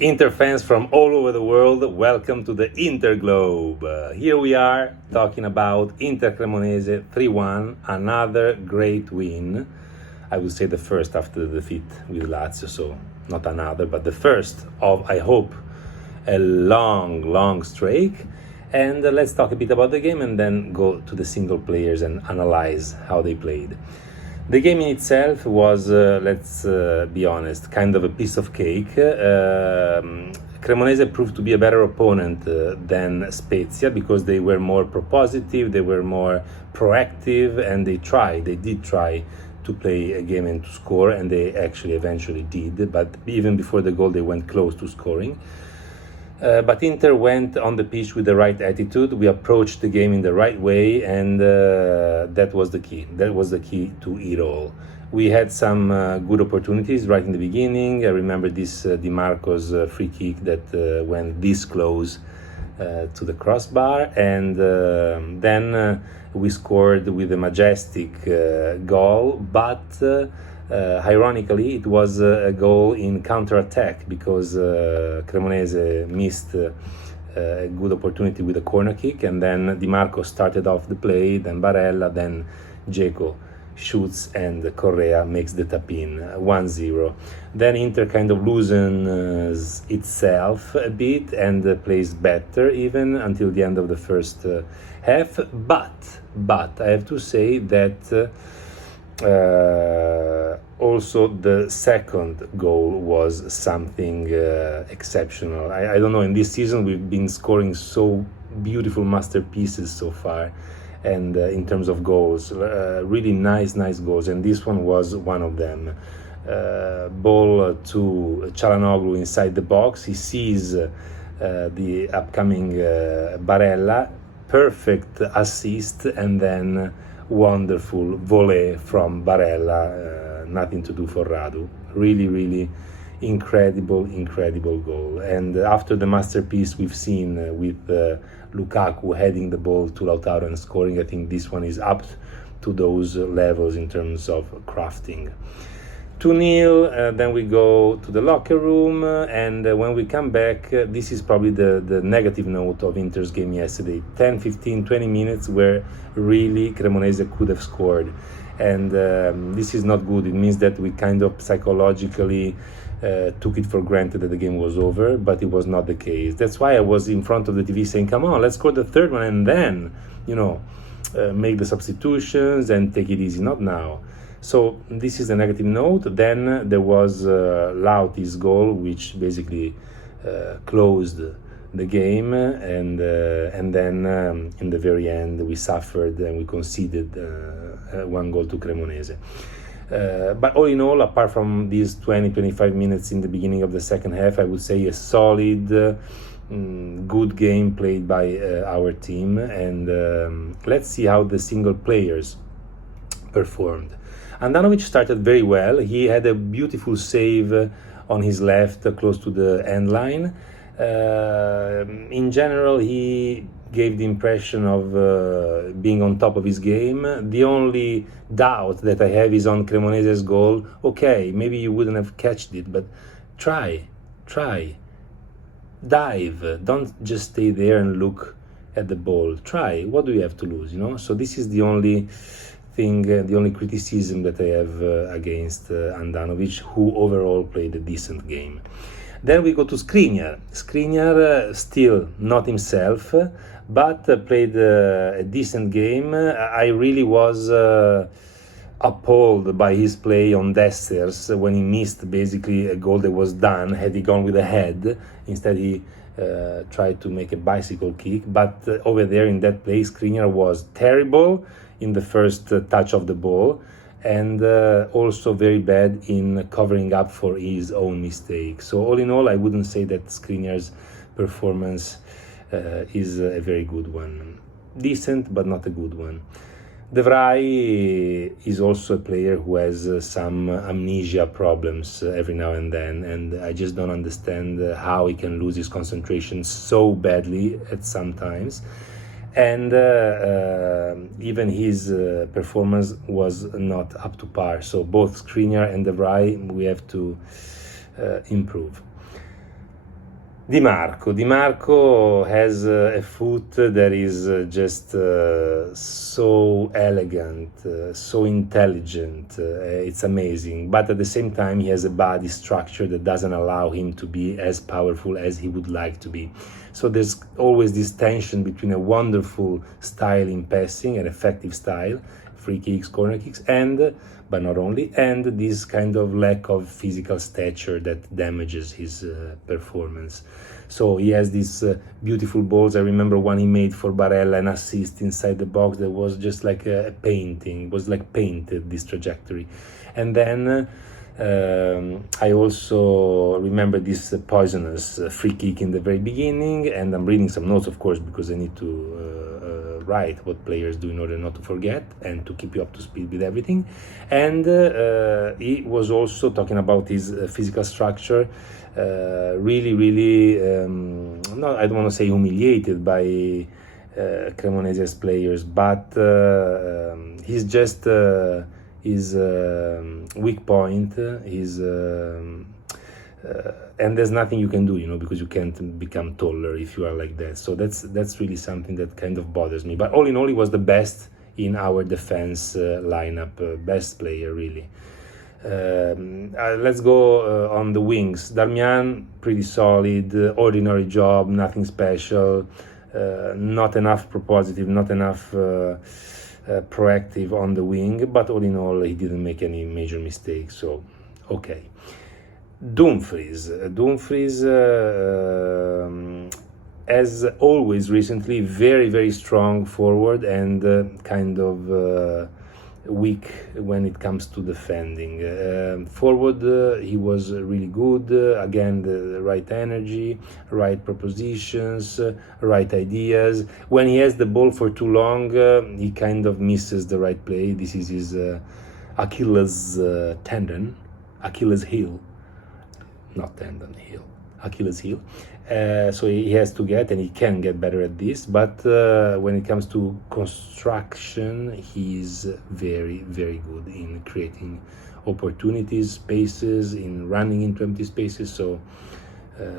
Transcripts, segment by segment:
Inter fans from all over the world, welcome to the Inter Globe. Here we are talking about Inter-Cremonese 3-1, another great win. I would say the first after the defeat with Lazio, so not another, but the first of, I hope, a long streak. And let's talk a bit about the game and then go to the single players and analyze how they played. The game in itself was, let's be honest, kind of a piece of cake. Cremonese proved to be a better opponent than Spezia because they were more propositive, they were more proactive, and they did try to play a game and to score, and they actually eventually did, but even before the goal they went close to scoring. But Inter went on the pitch with the right attitude. We approached the game in the right way, and that was the key. That was the key to it all. We had some good opportunities right in the beginning. I remember this Di Marco's free kick that went this close to the crossbar, and then we scored with a majestic goal, but ironically, it was a goal in counter-attack because Cremonese missed a good opportunity with a corner kick, and then Di Marco started off the play, then Barella, then Dzeko shoots, and Correa makes the tap-in, 1-0. Then Inter kind of loosens itself a bit and plays better even until the end of the first half, but I have to say that also the second goal was something exceptional. I don't know, in this season we've been scoring so beautiful masterpieces so far, and in terms of goals, really nice goals, and this one was one of them. Ball to Çalhanoğlu inside the box, he sees the upcoming Barella, perfect assist, and then wonderful volley from Barella, nothing to do for Radu. Really incredible goal. And after the masterpiece we've seen with Lukaku heading the ball to Lautaro and scoring, I think this one is up to those levels in terms of crafting. 2-0, then we go to the locker room, and when we come back, this is probably the negative note of Inter's game yesterday. 10, 15, 20 minutes where really Cremonese could have scored, and this is not good. It means that we kind of psychologically took it for granted that the game was over, but it was not the case. That's why I was in front of the TV saying, come on, let's score the third one and then, make the substitutions and take it easy, not now. So this is a negative note. Then there was Lauti's goal, which basically closed the game, and then in the very end we suffered and we conceded one goal to Cremonese. But all in all, apart from these 20-25 minutes in the beginning of the second half, I would say a solid, good game played by our team, and let's see how the single players performed. Andanovic started very well. He had a beautiful save on his left, close to the end line. In general, he gave the impression of being on top of his game. The only doubt that I have is on Cremonese's goal. Okay, maybe you wouldn't have catched it, but try, dive. Don't just stay there and look at the ball. Try. What do you have to lose, So this is the only thing, the only criticism that I have against Andanovic, who overall played a decent game. Then we go to Skriniar. Skriniar still not himself, but played a decent game. I really was appalled by his play on Dessers when he missed basically a goal that was done had he gone with a head. Instead he tried to make a bicycle kick, but over there in that play Skriniar was terrible in the first touch of the ball, and also very bad in covering up for his own mistake. So all in all, I wouldn't say that Skriniar's performance is a very good one. Decent, but not a good one. De Vrij is also a player who has some amnesia problems every now and then, and I just don't understand how he can lose his concentration so badly at some times. And even his performance was not up to par. So both Skriniar and De Vrij, we have to improve. Di Marco has a foot that is just so elegant, so intelligent. It's amazing. But at the same time, he has a body structure that doesn't allow him to be as powerful as he would like to be. So there's always this tension between a wonderful style in passing, an effective style, free kicks, corner kicks, and but not only, and this kind of lack of physical stature that damages his performance. So he has these beautiful balls. I remember one he made for Barella, an assist inside the box that was just like a painting. It was like painted, this trajectory. And then I also remember this poisonous free kick in the very beginning, and I'm reading some notes, of course, because I need to write what players do in order not to forget and to keep you up to speed with everything. And he was also talking about his physical structure, really, no, I don't want to say humiliated by Cremonese's players, but he's just his weak point, and there's nothing you can do, you know, because you can't become taller if you are like that. So that's really something that kind of bothers me. But all in all, he was the best in our defense lineup, best player really. Let's go on the wings. Darmian, pretty solid, ordinary job, nothing special, not enough propositive, not enough proactive on the wing, but all in all, he didn't make any major mistakes, so okay. Dumfries, as always recently, very strong forward and kind of weak when it comes to defending. Forward, he was really good. Again, the right energy, right propositions, right ideas. When he has the ball for too long, he kind of misses the right play. This is his Achilles tendon, Achilles heel. Not tendon, heel, Achilles heel. So he has to get, and he can get better at this, but when it comes to construction, he's very good in creating opportunities, spaces, in running into empty spaces. So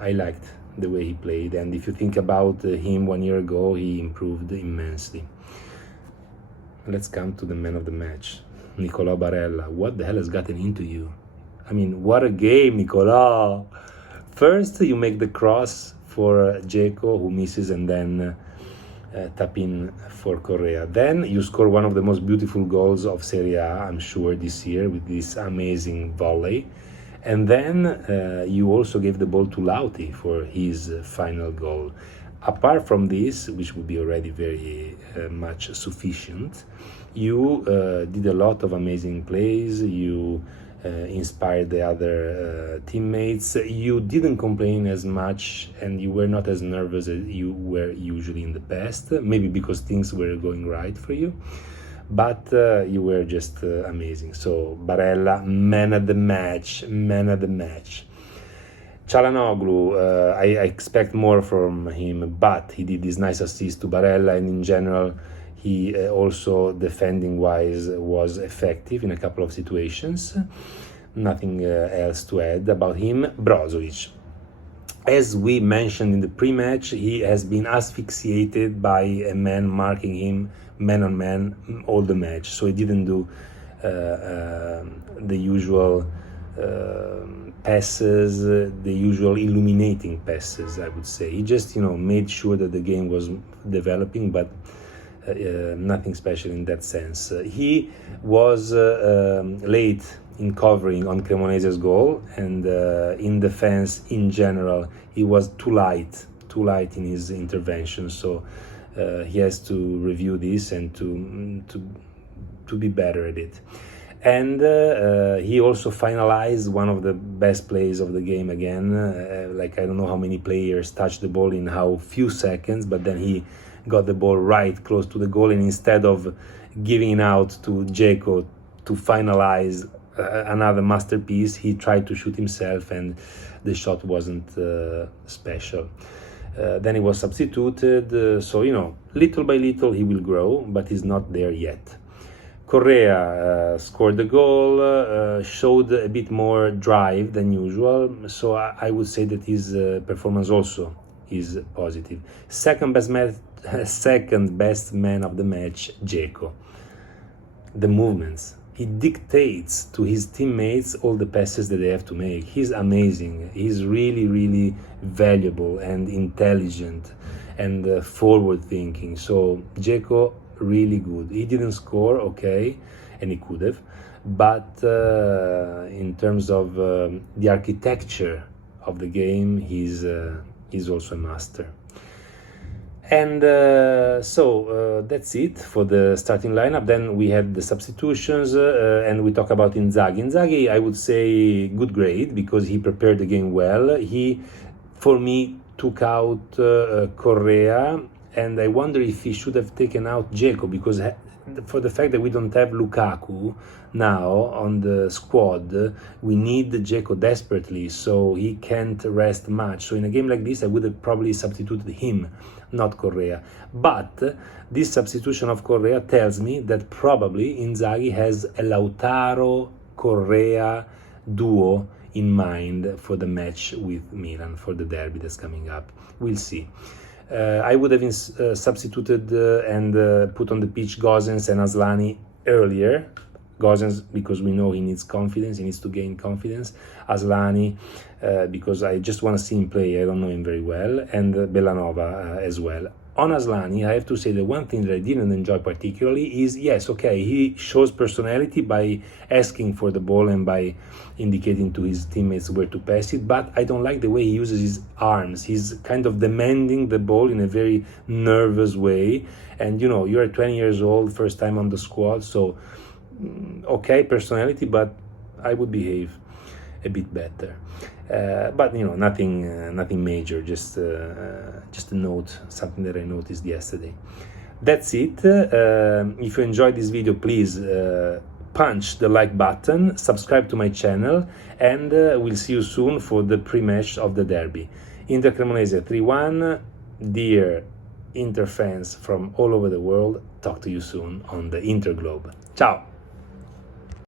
I liked the way he played, and if you think about him 1 year ago, he improved immensely. Let's come to the man of the match, Nicolò Barella. What the hell has gotten into you? I mean, what a game, Nicolò! First, you make the cross for Dzeko, who misses, and then tap in for Correa. Then you score one of the most beautiful goals of Serie A, I'm sure, this year, with this amazing volley. And then you also gave the ball to Lauti for his final goal. Apart from this, which would be already very much sufficient, you did a lot of amazing plays. You inspired the other teammates. You didn't complain as much, and you were not as nervous as you were usually in the past, maybe because things were going right for you, but you were just amazing. So Barella, man of the match. Çalhanoğlu, I expect more from him, but he did this nice assist to Barella, and in general he also, defending-wise, was effective in a couple of situations. Nothing else to add about him. Brozovic, as we mentioned in the pre-match, he has been asphyxiated by a man marking him man-on-man all the match. So he didn't do the usual passes, the usual illuminating passes, I would say. He just, made sure that the game was developing, but nothing special in that sense. He was late in covering on Cremonese's goal, and in defense in general he was too light in his intervention. So he has to review this and to be better at it. And he also finalized one of the best plays of the game again. I don't know how many players touched the ball in how few seconds, but then he got the ball right close to the goal, and instead of giving it out to Dzeko to finalize another masterpiece, he tried to shoot himself, and the shot wasn't special. Then he was substituted, so little by little he will grow, but he's not there yet. Correa scored the goal, showed a bit more drive than usual, so I would say that his performance also is positive. Second best man of the match, Dzeko. The movements. He dictates to his teammates all the passes that they have to make. He's amazing. He's really, really valuable and intelligent and forward-thinking. So Dzeko, really good. He didn't score, okay, and he could have, but in terms of the architecture of the game, he's also a master. And so that's it for the starting lineup. Then we had the substitutions, and we talk about Inzaghi. Inzaghi, I would say good grade, because he prepared the game well. He, for me, took out Correa, and I wonder if he should have taken out Dzeko, because for the fact that we don't have Lukaku now on the squad, we need Dzeko desperately, so he can't rest much. So in a game like this, I would have probably substituted him, not Correa. But this substitution of Correa tells me that probably Inzaghi has a Lautaro-Correa duo in mind for the match with Milan, for the derby that's coming up. We'll see. I would have substituted and put on the pitch Gosens and Aslani earlier. Gosens, because we know he needs confidence, he needs to gain confidence. Aslani, because I just want to see him play, I don't know him very well. And Bellanova as well. On Aslani, I have to say that one thing that I didn't enjoy particularly is, yes, okay, he shows personality by asking for the ball and by indicating to his teammates where to pass it, but I don't like the way he uses his arms. He's kind of demanding the ball in a very nervous way. And, you know, you're 20 years old, first time on the squad, so, okay, personality, but I would behave a bit better. But you know, nothing major. Just a note, something that I noticed yesterday. That's it. If you enjoyed this video, please punch the like button, subscribe to my channel, and we'll see you soon for the pre-match of the derby. Inter-Cremonese 3-1. Dear Inter fans from all over the world, talk to you soon on the Inter Globe. Ciao.